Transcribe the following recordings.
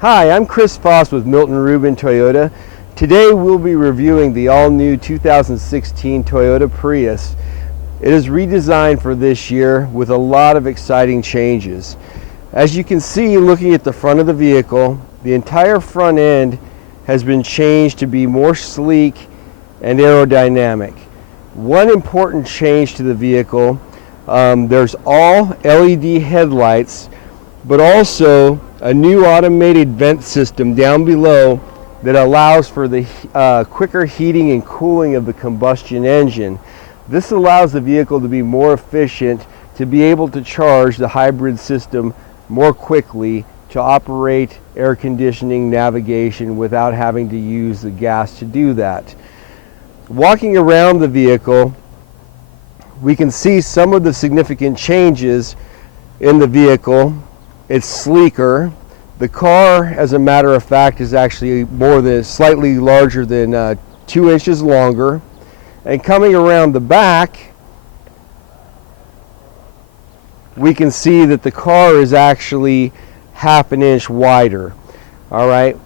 Hi, I'm Chris Foss with Milton Ruben Toyota. Today we'll be reviewing the all-new 2016 Toyota Prius. It is redesigned for this year with a lot of exciting changes. As you can see, looking at the front of the vehicle, the entire front end has been changed to be more sleek and aerodynamic. One important change to the vehicle, there's all LED headlights, but also a new automated vent system down below that allows for the quicker heating and cooling of the combustion engine. This allows the vehicle to be more efficient, to be able to charge the hybrid system more quickly to operate air conditioning, navigation without having to use the gas to do that. Walking around the vehicle, we can see some of the significant changes in the vehicle. It's sleeker. The car, as a matter of fact, is actually slightly larger than 2 inches longer. And coming around the back, we can see that the car is actually half an inch wider. All right.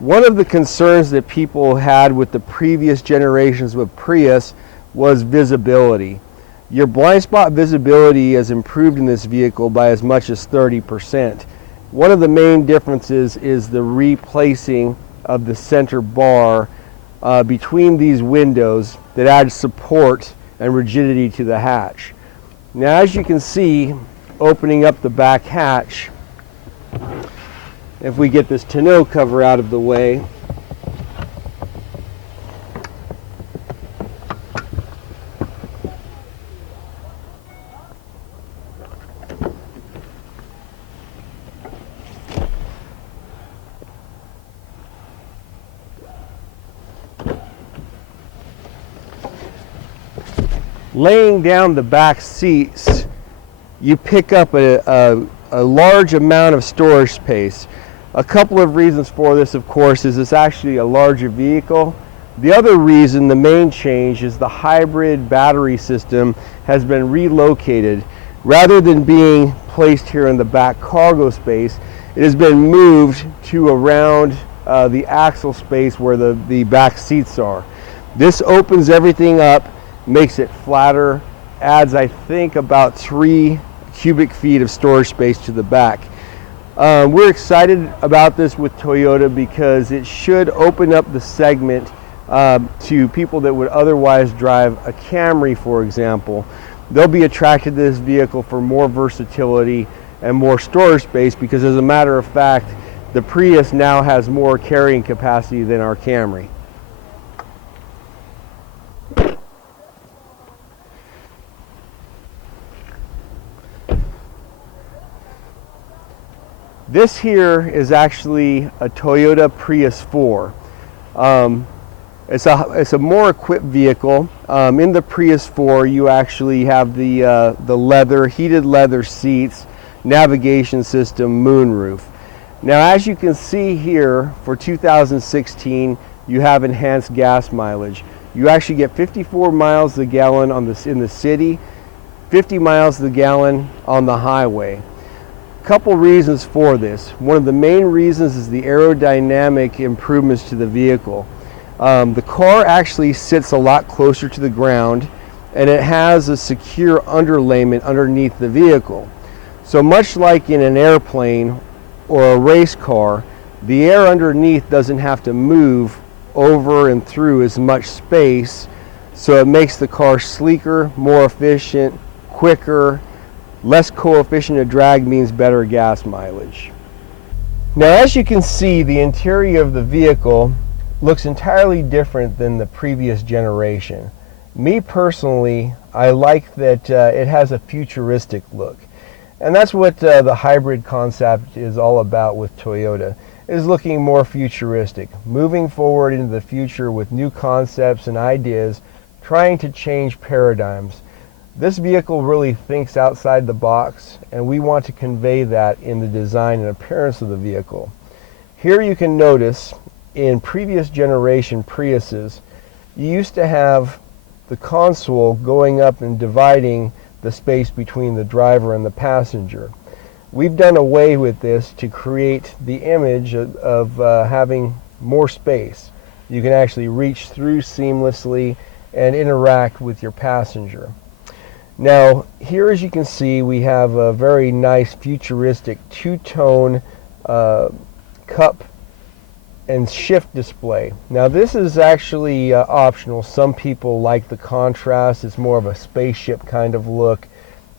One of the concerns that people had with the previous generations with Prius was visibility. Your blind spot visibility has improved in this vehicle by as much as 30%. One of the main differences is the replacing of the center bar between these windows that adds support and rigidity to the hatch. Now, as you can see, opening up the back hatch, if we get this tonneau cover out of the way, laying down the back seats, you pick up a large amount of storage space. A couple of reasons for this, of course, is it's actually a larger vehicle. The other reason, the main change, is the hybrid battery system has been relocated. Rather than being placed here in the back cargo space, it has been moved to around the axle space where the back seats are. This opens everything up, makes it flatter, adds, I think, about 3 cubic feet of storage space to the back. We're excited about this with Toyota because it should open up the segment to people that would otherwise drive a Camry, for example. They'll be attracted to this vehicle for more versatility and more storage space because, as a matter of fact, the Prius now has more carrying capacity than our Camry. This here is actually a Toyota Prius Four. It's a more equipped vehicle. In the Prius Four, you actually have the heated leather seats, navigation system, moonroof. Now, as you can see here, for 2016, you have enhanced gas mileage. You actually get 54 miles a gallon in the city, 50 miles a gallon on the highway. Couple reasons for this. One of the main reasons is the aerodynamic improvements to the vehicle. The car actually sits a lot closer to the ground, and it has a secure underlayment underneath the vehicle. So much like in an airplane or a race car, the air underneath doesn't have to move over and through as much space, so it makes the car sleeker, more efficient, quicker. Less coefficient of drag means better gas mileage. Now, as you can see, the interior of the vehicle looks entirely different than the previous generation. Me personally, I like that it has a futuristic look. And that's what the hybrid concept is all about with Toyota, is looking more futuristic, moving forward into the future with new concepts and ideas, trying to change paradigms. This vehicle really thinks outside the box, and we want to convey that in the design and appearance of the vehicle. Here you can notice in previous generation Priuses, you used to have the console going up and dividing the space between the driver and the passenger. We've done away with this to create the image of having more space. You can actually reach through seamlessly and interact with your passenger. Now, here as you can see, we have a very nice futuristic two-tone cup and shift display. Now this is actually optional. Some people like the contrast. It's more of a spaceship kind of look.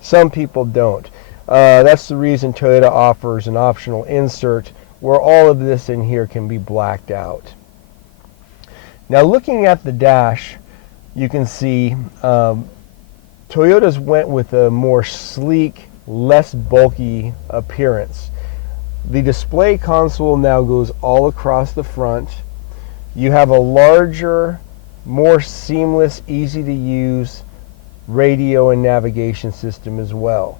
Some people don't. That's the reason Toyota offers an optional insert where all of this in here can be blacked out. Now looking at the dash, you can see Toyota's went with a more sleek, less bulky appearance. The display console now goes all across the front. You have a larger, more seamless, easy to use radio and navigation system as well.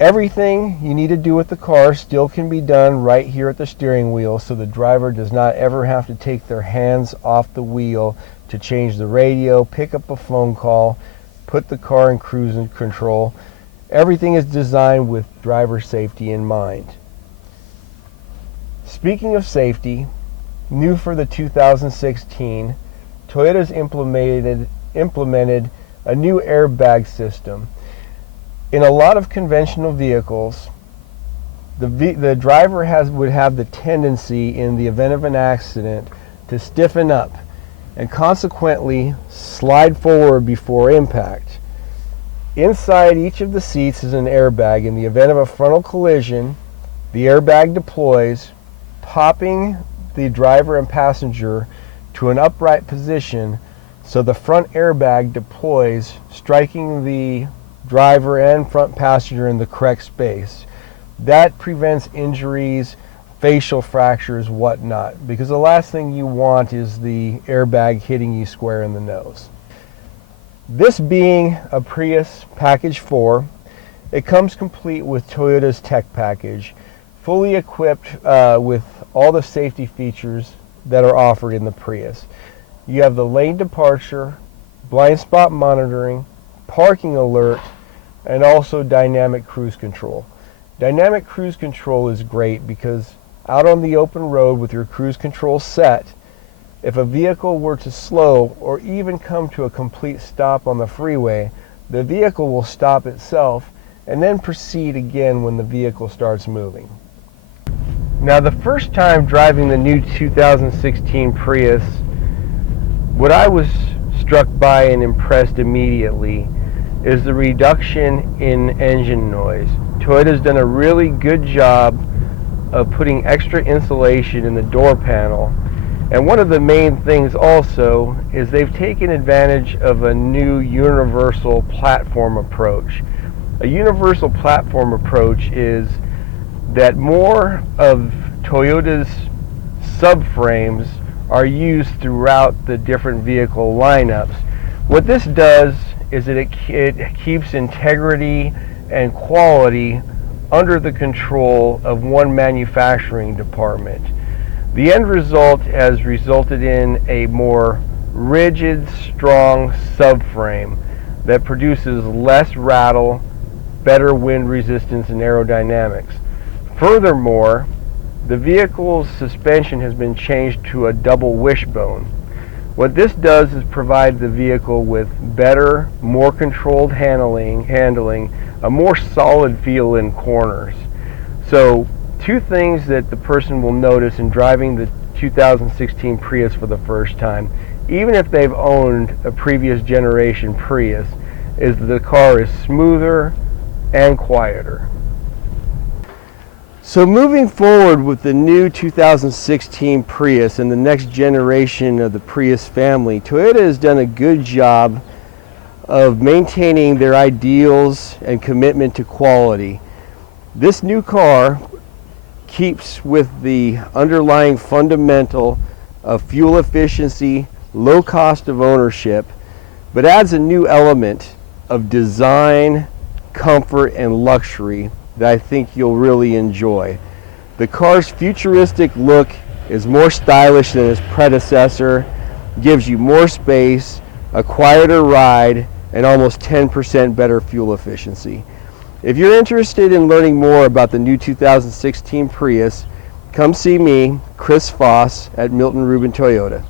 Everything you need to do with the car still can be done right here at the steering wheel, so the driver does not ever have to take their hands off the wheel to change the radio, pick up a phone call, put the car in cruise control. Everything is designed with driver safety in mind. Speaking of safety, new for the 2016, Toyota's implemented a new airbag system. In a lot of conventional vehicles, the driver would have the tendency in the event of an accident to stiffen up and consequently slide forward before impact. Inside each of the seats is an airbag. In the event of a frontal collision, the airbag deploys, popping the driver and passenger to an upright position so the front airbag deploys, striking the driver and front passenger in the correct space. That prevents injuries, facial fractures, whatnot, because the last thing you want is the airbag hitting you square in the nose. This being a Prius Package 4, it comes complete with Toyota's tech package, fully equipped with all the safety features that are offered in the Prius. You have the lane departure, blind spot monitoring, parking alert, and also dynamic cruise control. Dynamic cruise control is great because out on the open road with your cruise control set, if a vehicle were to slow or even come to a complete stop on the freeway, the vehicle will stop itself and then proceed again when the vehicle starts moving. Now, the first time driving the new 2016 Prius, what I was struck by and impressed immediately is the reduction in engine noise. Toyota's done a really good job of putting extra insulation in the door panel, and one of the main things also is they've taken advantage of a new universal platform approach. A universal platform approach is that more of Toyota's subframes are used throughout the different vehicle lineups. What this does is that it keeps integrity and quality under the control of one manufacturing department. The end result has resulted in a more rigid, strong subframe that produces less rattle, better wind resistance and aerodynamics. Furthermore, the vehicle's suspension has been changed to a double wishbone. What this does is provide the vehicle with better, more controlled handling, a more solid feel in corners. So, two things that the person will notice in driving the 2016 Prius for the first time, even if they've owned a previous generation Prius, is that the car is smoother and quieter. So moving forward with the new 2016 Prius and the next generation of the Prius family, Toyota has done a good job of maintaining their ideals and commitment to quality. This new car keeps with the underlying fundamental of fuel efficiency, low cost of ownership, but adds a new element of design, comfort, and luxury that I think you'll really enjoy. The car's futuristic look is more stylish than its predecessor, gives you more space, a quieter ride, and almost 10% better fuel efficiency. If you're interested in learning more about the new 2016 Prius, come see me, Chris Foss, at Milton Ruben Toyota.